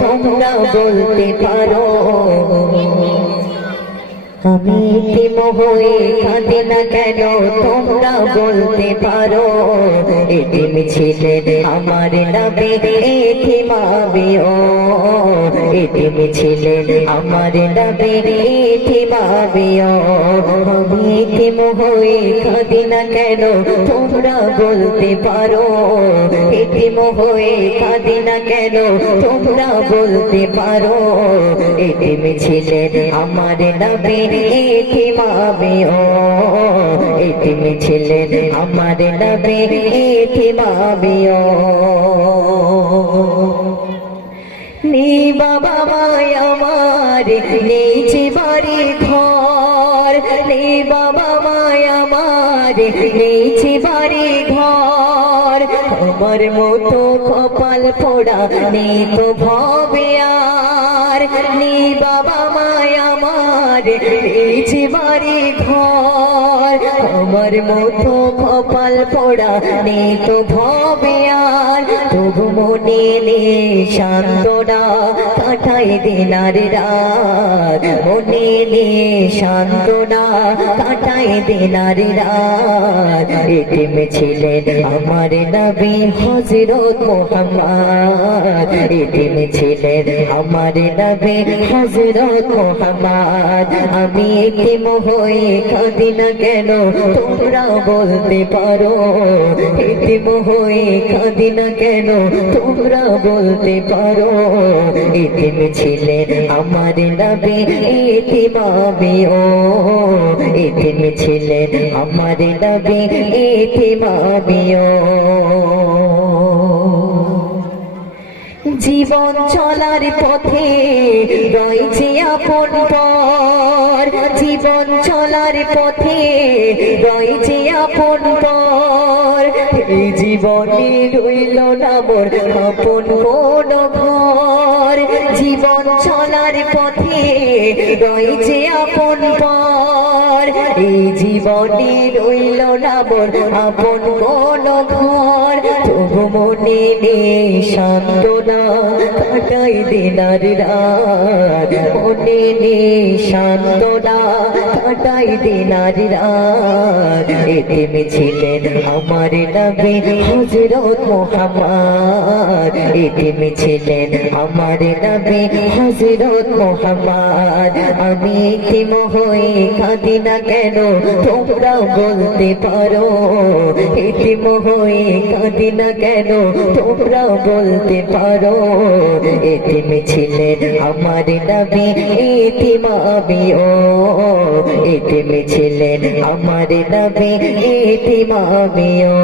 তোমরা বলতে পারো আমি এতিম হয়ে কাঁদি না কেন তোমরা বলতে পারো এতিম ছিলেন আমার নবী এতিম আমিও এতিম ছিলেন আমার নবী এতিম আমিও আমি এতিম হয়ে কাঁদি না কেন তোমরা বলতে পারো এতিম হয়ে কাঁদি না কেন তোমরা বলতে পারো এতিম ছিলেন আমার নবী এতিম আমিও এতিম ছিলেন আমার নবী এতিম আমিও নেই বাবা মায় আমার নেই যে বাড়ি ঘর নেই বাবা মায় আমার নেই যে বাড়ি ঘর আমার মতো কপাল পোড়া নেই তো ভবে আর নেই বাবা মায় আমার এই যে বাড়ি ঘর আমার মতো কপাল পোড়া নেই তো ভবে আর তবু মনে নে শান্তনা কাটাই দিনার রাত মনে নে শান্তনা কাটাই দিনার রাত এতিম ছিলেন আমার নবী হযরত মুহাম্মদ এতিম ছিলেন আমার নবী হযরত মুহাম্মদ আমি এতিম হয়ে কাঁদি না কেন তোমরা বলতে পারো এতিম হয়ে কাঁদি না কেন তোমরা বলতে পারো এতিম ছিলেন আমার নবী এতিম আমিও এতিম ছিলেন আমার নবী এতিম আমিও জীবন চলার পথে রয়েছে আপন পর জীবন চলার পথে রয়েছে আপন পর এই জীবনে রইল না মোর আপন কোন ঘর জীবন চলার পথে রয়েছে আপন পর এই জীবনে রইল না মোর আপন কোন ঘর তবু মনে নে শান্তনা কাটাই দিনার রাত মনে নে শান্তনা কাটাই দিনার রাত এতিম ছিলেন আমার নবী হযরত মুহাম্মদ এতিম ছিলেন আমার নবী হযরত মুহাম্মদ আমি এতিম হয়ে কাঁদি না কেন তোমরা বলতে পারো এতিম হয়ে কাঁদি না কেন তোমরা বলতে পারো এতিম ছিলেন আমার নবী এতিম আমিও এতিম ছিলেন আমার নবী এতিম আমিও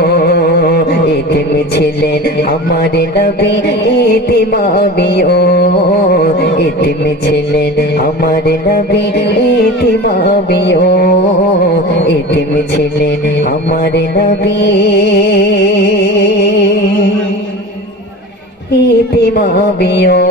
এতিম ছিলেন আমার নবী এতিম আমিও এতিম ছিলেন আমার নবী এতিম আমিও এতিম ছিলেন আমার নবী এতিম আমিও